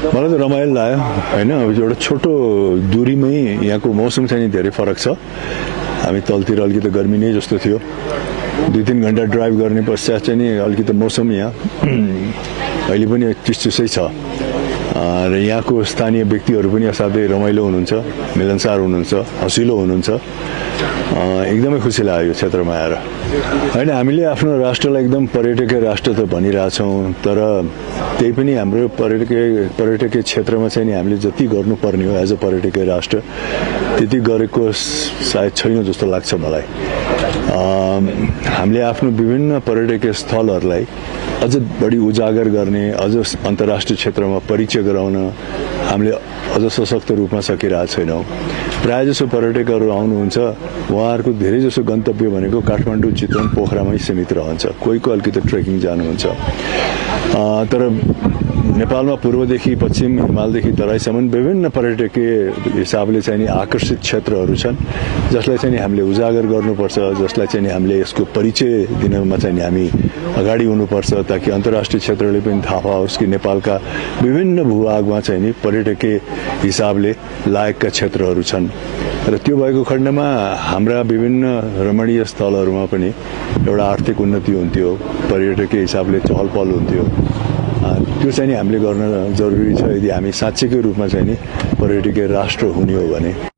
मलाई त रमाइलो लाग्यो हैन। अब एउटा छोटो दूरीमै यहाँको मौसम चाहिँ धेरै फरक छ। हामी तलतिर अलिकति गर्मी नै जस्तो थियो। 2-3 घण्टा ड्राइभ गर्ने पश्चात चाहिँ नि अलिकति मौसम यहाँ अहिले पनि चिसचिसै छ र यहाँको स्थानीय व्यक्तिहरू पनि असाध्यै रमाइलो हुनुहुन्छ, मिलनसार हुनुहुन्छ, हँसिलो हुनुहुन्छ। एकदमै खुसी लाग्यो यो क्षेत्रमा आएर। हैन, हामीले आफ्नो राष्ट्रलाई एकदम पर्यटकीय राष्ट्र त भनिरहेछौँ, तर त्यही पनि हाम्रो पर्यटकीय क्षेत्रमा चाहिँ नि हामीले जति गर्नुपर्ने हो एज अ पर्यटकीय राष्ट्र त्यति गरेको सायद छैन जस्तो लाग्छ मलाई। हामीले आफ्नो विभिन्न पर्यटकीय स्थलहरूलाई अझ बढी उजागर गर्ने, अझ अन्तर्राष्ट्रिय क्षेत्रमा परिचय गराउन हामीले अझ सशक्त रूपमा सकिरहेको छैनौँ। प्रायःजसो पर्यटकहरू आउनुहुन्छ, उहाँहरूको धेरैजसो गन्तव्य भनेको काठमाडौँ, चितवन, पोखरामै सीमित रहन्छ। कोहीको अलिकति ट्रेकिङ जानुहुन्छ। तर नेपालमा पूर्वदेखि पश्चिम, हिमालदेखि तराईसम्म विभिन्न पर्यटकीय हिसाबले चाहिँ नि आकर्षित क्षेत्रहरू छन्, जसलाई चाहिँ हामीले उजागर गर्नुपर्छ, जसलाई चाहिँ हामीले यसको परिचय दिनमा चाहिँ हामी अगाडि हुनुपर्छ, ताकि अन्तर्राष्ट्रिय क्षेत्रले पनि थाहा पाओस् कि नेपालका विभिन्न भूभागमा चाहिँ नि पर्यटकीय हिसाबले लायकका क्षेत्रहरू छन्। र त्यो भएको खण्डमा हाम्रा विभिन्न रमणीय स्थलहरूमा पनि एउटा आर्थिक उन्नति हुन्थ्यो, पर्यटकीय हिसाबले चहल पहल हुन्थ्यो। त्यो चाहिँ नि हामीले गर्न जरुरी छ यदि हामी साँच्चैकै रूपमा चाहिँ नि पर्यटकीय राष्ट्र हुने हो भने।